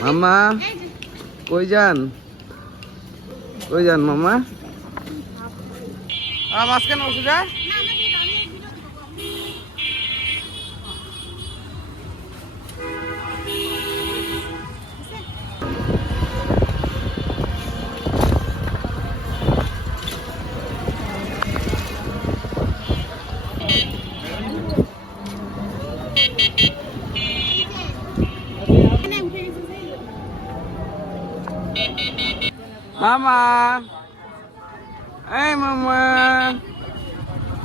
মামা কই যান? কই যান মামা? আ কেন বসে যা। মামা। এই মামা,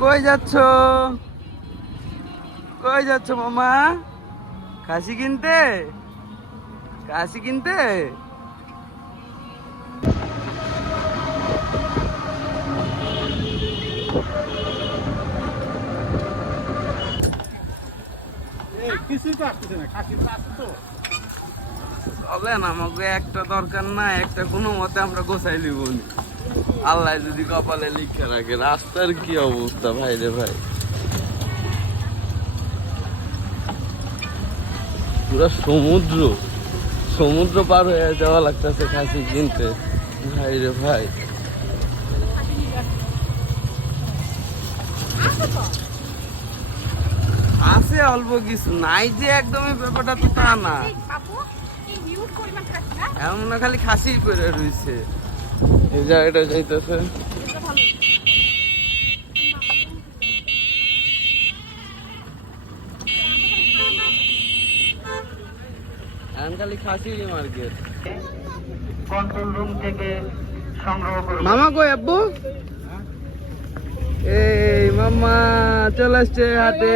কই যাচ্ছ? কই যাচ্ছ মামা? খাসি কিনতে? খাসি কিনতে? কিছুই তো আসতেছে না খাসির তো আসছে চলে না আমাকে একটা দরকার না একটা কোনো মতে আমরা গোছাই নিব আল্লাহ যদি কপালে লিখে রাখে, রাস্তার কি অবস্থা ভাই রে ভাই? পুরো সমুদ্র সমুদ্র পার হয়ে যাওয়া লাগতেছে খাসি কিনতে। ভাই রে ভাই। আছে অল্প কিছু, নাই যে একদমই ব্যাপারটা তো তা না। এমন না খালি খাসি করে রয়েছে। এই জায়গাটা যাইতেছে। এখন খালি খাসিরই মার্কেট কন্ট্রোল রুম থেকে সংগ্রহ করুন। মামা কই আব্বু? এই মামা চলে আসছে হাটে।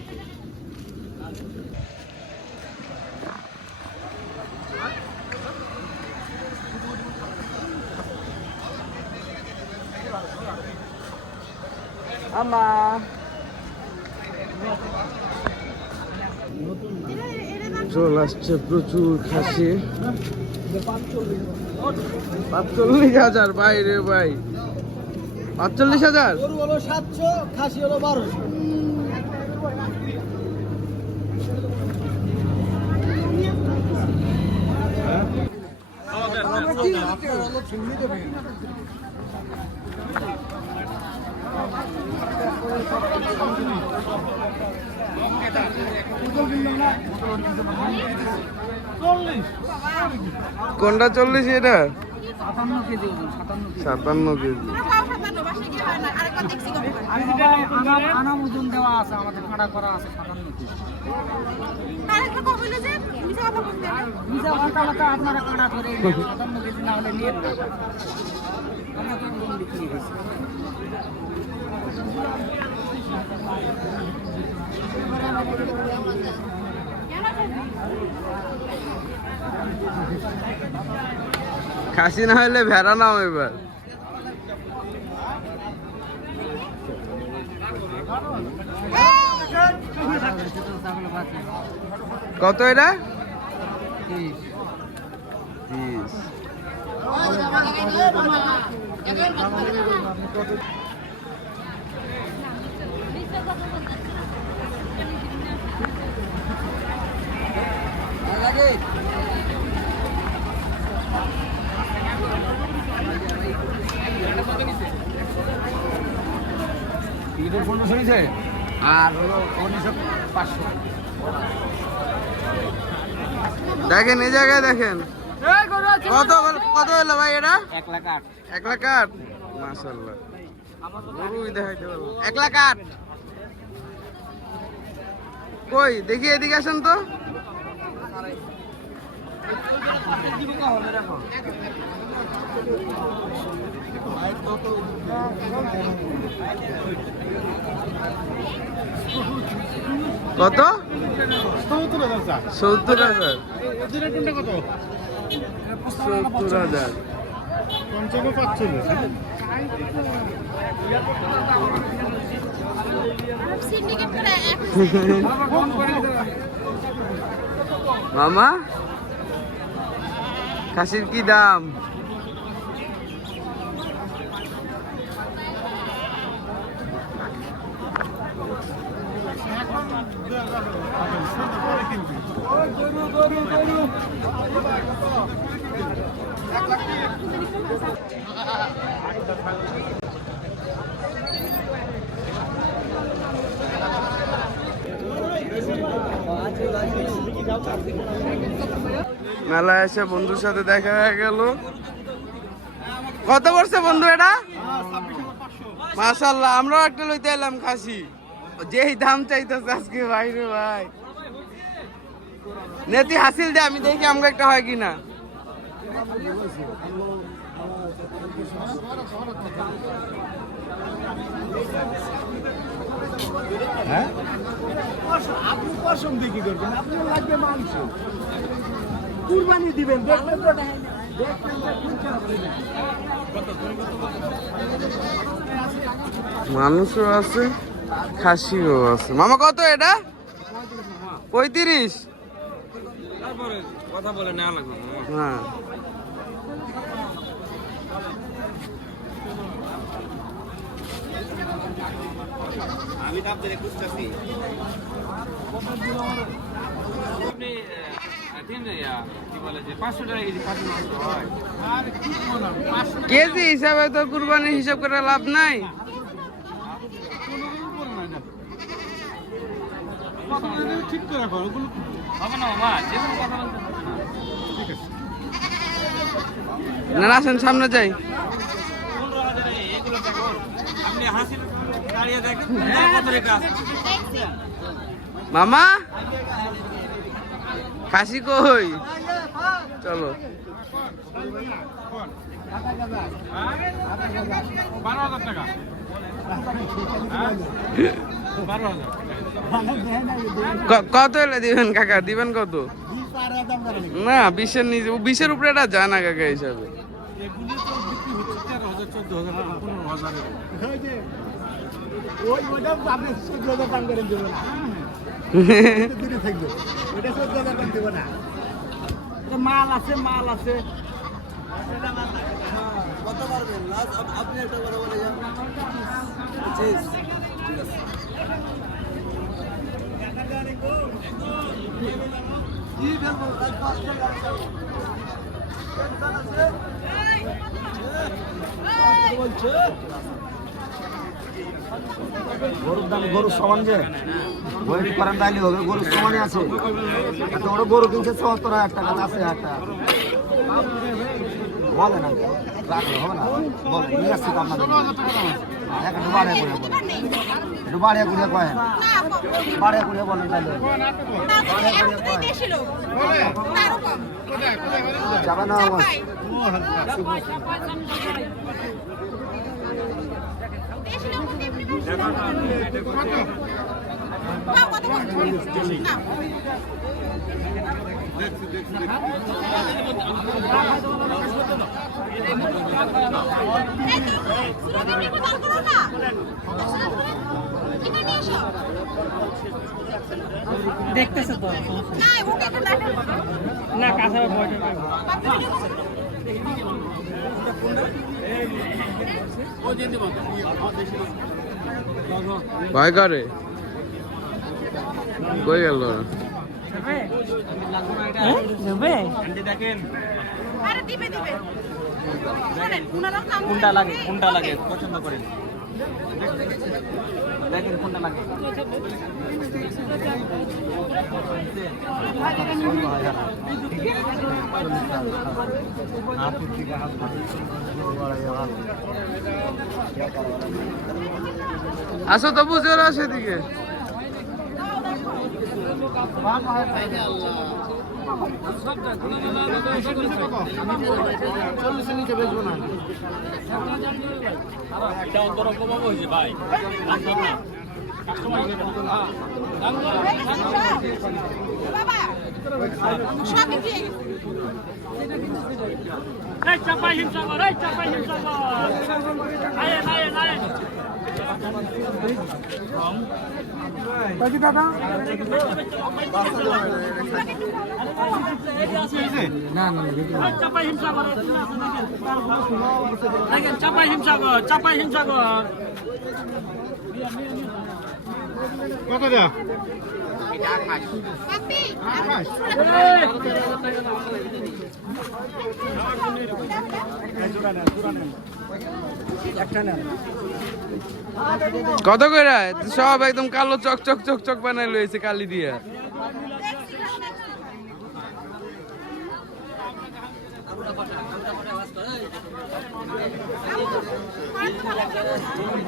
আমা চল আসছে প্রচুর খাসি। পাঁচচল্লিশ হাজার বাইরে ভাই। পাঁচচল্লিশ হাজার? হলো সাতশো খাসি হলো বারোশো। কোনটা চল্লিশ এটা? সাতান্ন কেজি আনাম ওজন দেওয়া আছে আমাদের কাটা করা আছে সাতান্ন কেজি। নিজে ঘণ্টা মতো আপনারা কাটা করে সাতান্ন কেজি না হলে নিয়ে না আমাকে বিক্রি হয়েছে খাসি না হলে ভেড়া নাও এবার। কত এটা? টিকিটের পনেরোশো নিছে আর হলো উনিশশো পাঁচশো। দেখেন এই জায়গায় দেখেন। কত কত হলো ভাই এটা? এক লাখ আট। এক লাখ আট? মাসাল্লাহ গরুই দেখাইতে পারব। এক লাখ আট? কই? দেখি এদিকে আসেন তো। কত? সত্তর হাজার। সত্তর হাজার। পঞ্চান্ন পাচ্ছিল মামা খাসির কি দাম মেলায় এসে বন্ধুর সাথে দেখা হয়ে গেল। কত পড়ছে বন্ধু এটা? মাশাল্লাহ আমরাও একটা লইতে এলাম খাসি। যেই দাম চাইতেছে আজকে, ভাই রে ভাই। নেতি হাসিল দে, আমি দেখি আমাকে একটা হয় কিনা। আপনি পশম দিয়ে কি করবেন? আপনার লাগবে মাংস। কুরবানি দিবেন দেখবেন তো না। মানুষও আছে খাসিও আছে। মামা কত এটা? পঁয়ত্রিশ। কথা বলে নেওয়া লাগবে হ্যাঁ। আমি তো আপনাদের খুঁজতেছি। আপনি ইয়া, কেজি হিসাবে তো কুরবানির হিসাব করে লাভ নাই। ঠিক করে হবে না মামা যে কোনো কথা বলতে ঠিক আছে। না না, আসেন সামনে যাই। পনেরো হাজারে এগুলো দেখো আপনি হাসি মামা? খাসি কই? চলো। বারো হাজার টাকা। কত এলে দিবেন কাকা? দিবেন কত? না বিশের নিচে বিশের উপরে এটা যায় না কাকা হিসাবে ওই ওইটা আপনি চোদ্দ হাজার দাম করে দেবেন দূরে থাকবে ওইটা চোদ্দ হাজার দাম দেবো না মাল আছে মাল আছে গরুর দাম গরুর সমান যে? ওয়েট করেন তাইলে হবে, গরুর সমানই আছে। এত বড় গরু কিনছে চুয়াত্তর হাজার টাকা আছে হাজার টাকা। বলে না রাখলে আসছি যাবে না দেখতেছে তো না, একটু দেখো। না কাছে ভয় করে? কই গেল? কাম কোনটা লাগে? কোনটা লাগে? পছন্দ করেন। দেখেন কোনটা লাগে। আসো তো বুঝে ওরা সেদিকে। চল্লিশের নিচে বেচবো না এটা অন্তর কমাবো হয়েছে ভাই আসলাম না বাবা সব বিক্রি হয়ে গেছে এই চাপাই হিমসাগর চাপাই হিমসাগর আয়েন আয়েন চাপাই হিমসাগর চাপাই হিমসাগর চাপাই হিমসাগর। কত দেয়া? কত করে? সব একদম কালো চক চক চক চক বানাই লইছে কালি দিয়া।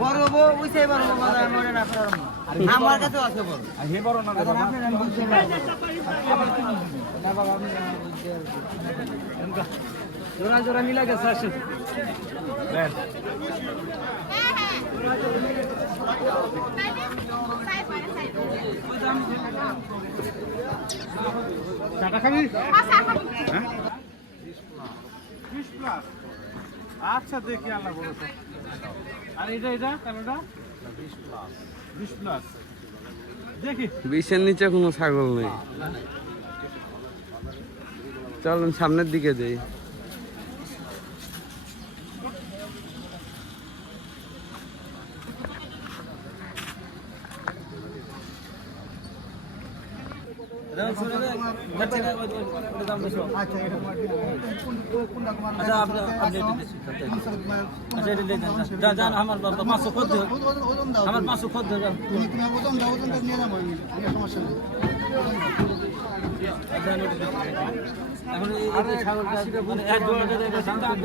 বড় বউ বুঝতে পারব মনে না আমার কাছে আছে বড় হে বড় না দাদা জোড়া জোড়া মিলা গেছে আসুন হ্যাঁ হ্যাঁ। চাটা খাবি? আচ্ছা এখন বিশ প্লাস। আচ্ছা দেখি আল্লাহ তো। আর এটা এটা কালোটা? বিশ প্লাস দেখি। বিশের নিচে কোনো ছাগল নেই। চলুন সামনের দিকে যাই আচ্ছা আপনি আপনি আচ্ছা এটা দেন যা যান খোদ দেবেন আমার পাঁচশো খোদ দেবেন এখন এই ছাগলটা মানে এক জোড়া যদি এটা দাম দাম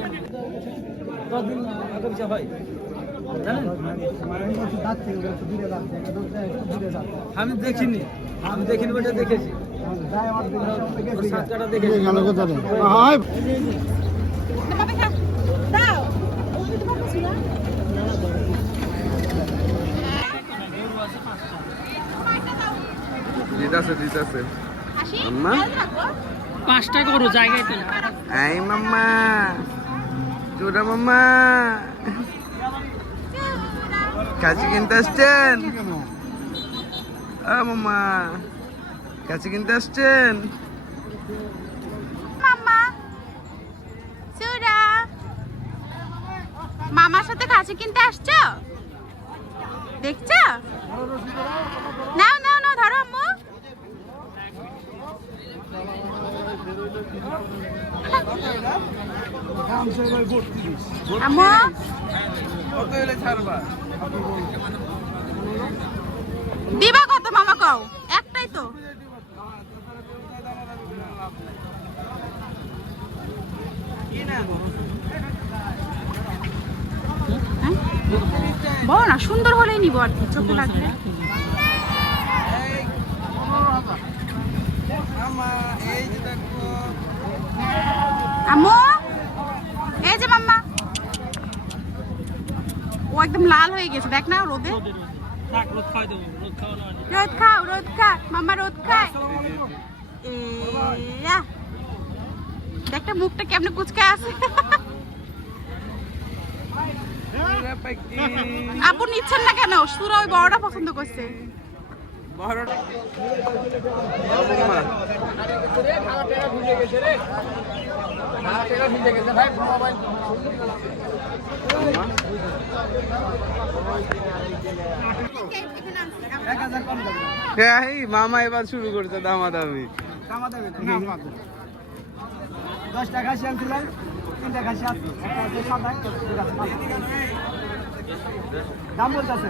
দশ দিন আগে পিছা ভাই। জানেন আমি দেখিনি। আমি দেখিনি বলে দেখেছি। আম্মা? পাঁচটা গরু জায়গায় মাম্মা। চোরা মাম্মা। কাছে কিনতে আসছেন? ও মাম্মা কাছে কিনতে আসছেন? মাম্মা মামার সাথে কাছে কিনতে আসছো? দেখছ? নাও নাও নাও ধরো আম্মু। আম্মু? কত হলে ছাড়বা? দিবা কত মামা কও? একটাই তো। হ্যাঁ? বলো না, সুন্দর হলেই নিব আর কি, চোখে লাগবে আম্মু, এই যে মাম্মা। একদম লাল হয়ে গেছে। দেখ না রোদে। রোদ খাও রোদ খা। মামা রোদ খায়। দেখটা মুখটা কেমনে কুচকে আছে। আপু নিচ্ছেন না কেন? সুরা ওই বড়টা পছন্দ করছে। মামা এবার শুরু করছে দামা দামি একটা আছে দুটো আছে সাদা। দাম বলতেছে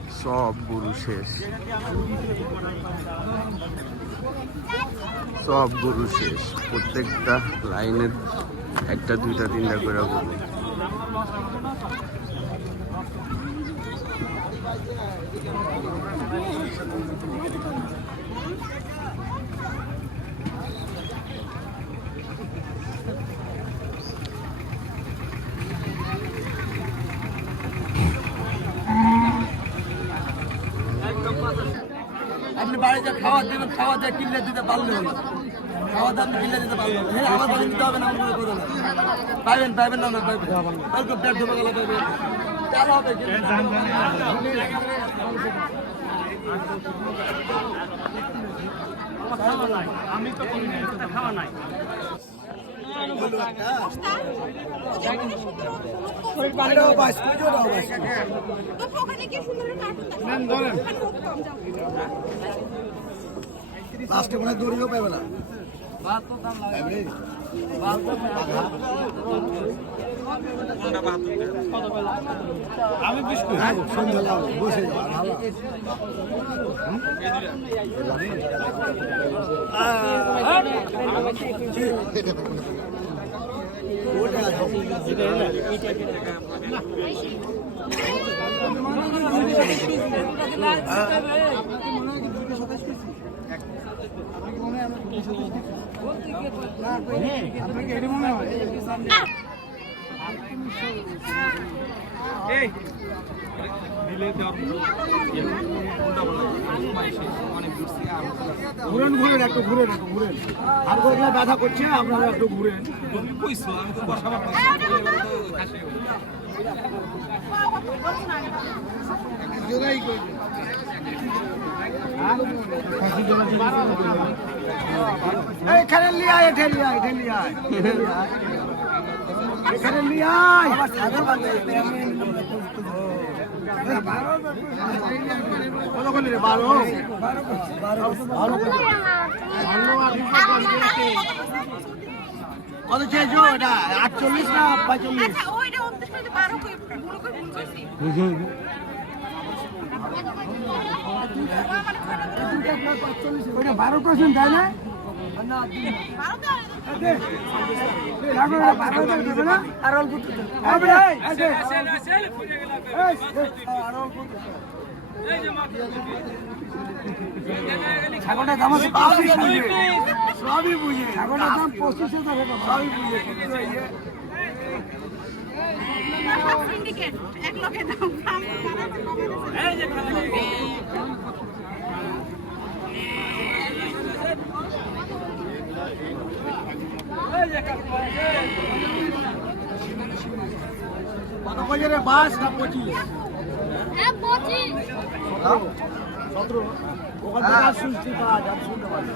সব গুরু শেষ। সব গুরু শেষ। প্রত্যেকটা লাইনের একটা দুইটা তিনটা করে গরু আপনি বাড়িতে খাওয়া দেবেন খাওয়া দিয়ে কিনলে দিতে পারলে খাওয়া আপনি কিনলে দিতে পারলে হ্যাঁ আমার বাড়ি দিতে হবে না আমার কোনো না। পাইবেন পাইবেন না পাইবেন। পেট পাইবেন। কিন্তু। এটাও বাইশ, কুড়িটাও বাইশ। ওখানে কি সুন্দর কার্টুন লাস্টে মনে দড়িও পাবে না। আমি আপনাকে এটি মনে হয় এই ঘুরেন ঘুরেন একটু ঘুরেন একটু ঘুরেন। আর কোথাও ব্যথা করছে আপনারা একটু ঘুরেন। তুমি কইছো আমি তো বসাবার এখানে লিয়ে এখানে লিয়ে এখানে লিয়ে এখানে লিয়ে আমার কত চেয়েছো? এটা আটচল্লিশ না পঁয়তাল্লিশ? আচ্ছা বারো পার্সেন্ট তাই না? আর অল্প ছাগলটার দাম আছে পঁচিশ সবই বুঝে ছাগলটার দাম পঁচিশ সবই বুঝে এক লোকের দাম। এই যে কত বাজারে বাস না পঁচিশ? সতেরো। ওখান থেকে আর শুনছি পাওয়া যায় শুনতে হ্যাঁ পয়সা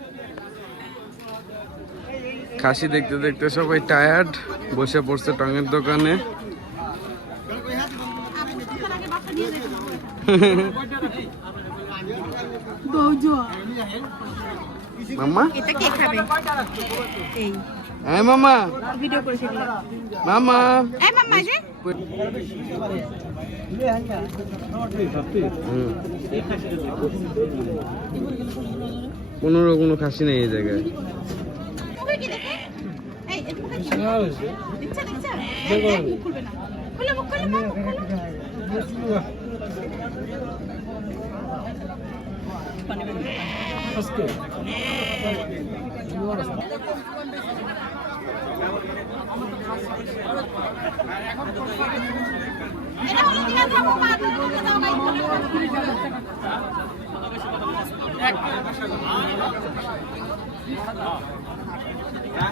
খাসি দেখতে দেখতে সবাই টায়ার্ড বসে পড়ছে টঙের দোকানে। মামা হ্যাঁ মামা ভিডিও করে সেগুলো মামা এই মাম্মা এই যে। হুম। পনেরো কোনো খাসি নেই এই জায়গায়। মুখে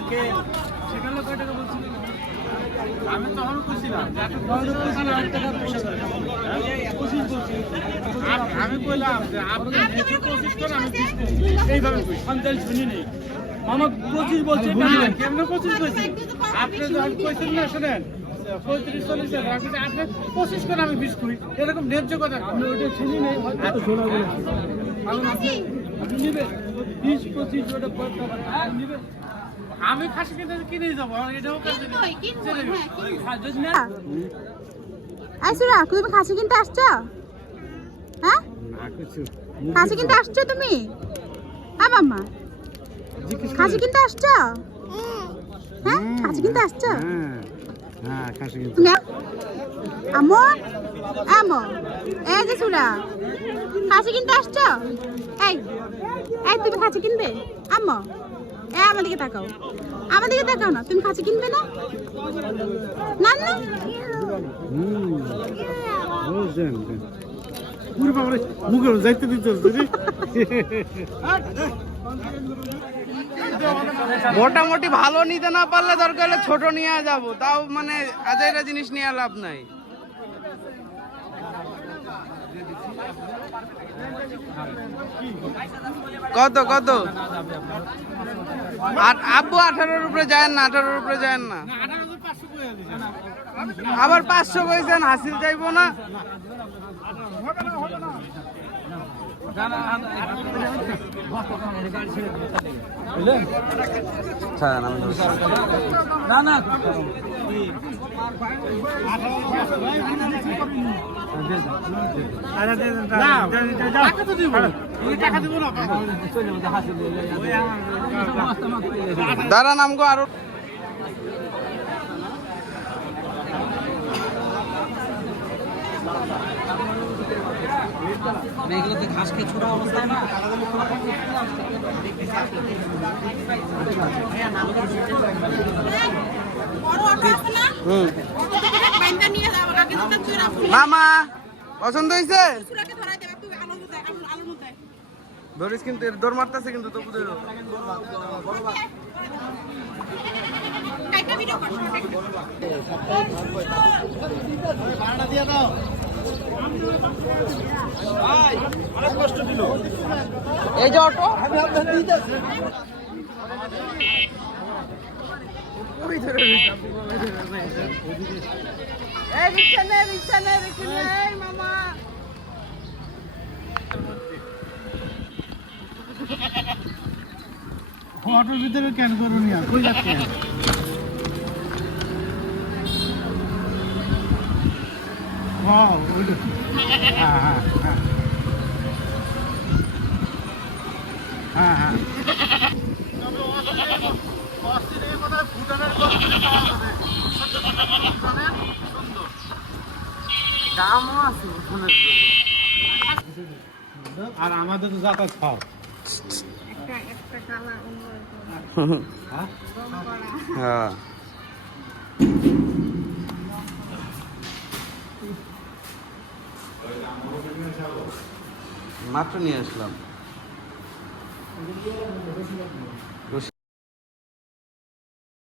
কি আমি তখন করছিলাম পঁচিশ আমি কইলাম যে আপনি পঁচিশ করে আমি বিশ করি। এইভাবে কই সন্তান শুনি নেই। আমার পঁচিশ বলছে কেমনে? পঁচিশ বলছি আপনি যখন কইছেন না শোনেন। পঁয়ত্রিশ চল্লিশ হাজার আপনি পঁচিশ করে আমি বিশ করি। এরকম ন্যায্য কথা। আমি ওইটা শুনি নেই বলে আপনি নিবেন। বিশ পঁচিশ ওটা। আপনি নিবেন। আমি খাসি কিনে কিনে যাব এটাও ছেড়ে হ্যাঁ, না আইসুরা তুমি খাসি কিনতে আসছো? হ্যাঁ? খাসি কিনতে আসছো তুমি? হ্যাঁ মাম্মা। খাসি কিনতে আসছো? হ্যাঁ খাসি কিনতে আসছো? তুমি আমো? আমো। এই যে সুরা খাসি কিনতে আসছো? এই এই তুমি খাসি কিনবে? আম্মো এই আমাদিকে তাকাও। আমাদিকে তাকাও না। তুমি খাসি কিনবে না? না না? মুখে যাইতে মোটামুটি ভালো নিতে না পারলে দরকার হলে ছোট নিয়ে যাব। তাও মানে আজাইরা জিনিস নিয়ে লাভ নাই। কত কত? আট- আব্বু আঠারোর উপরে যায় না আঠারোর উপরে যায় না আবার পাঁচশো কইছেন হাসিল চাইব না। না না তো দিব টাকা দিব না দাঁড়ান, আমগো আরও এগুলোতে ঘাস খেয়ে ছোট অবস্থায় না বড় অটো আছে ধরিস কিন্তু এর দৌড় মারতেছে কিন্তু ভিডিও কর এই যে অটো। এই রিক্সা নে রিক্সা নে রিক্সা নে মামা। অটোর ভিতরে কেন করো নিয়া কই যাচ্ছে? হ্যাঁ হ্যাঁ হ্যাঁ হ্যাঁ। হ্যাঁ হ্যাঁ। দামও আছে আর আমাদের তো যাতায়াত খাও হ্যাঁ। মাত্র নিয়ে আসলাম।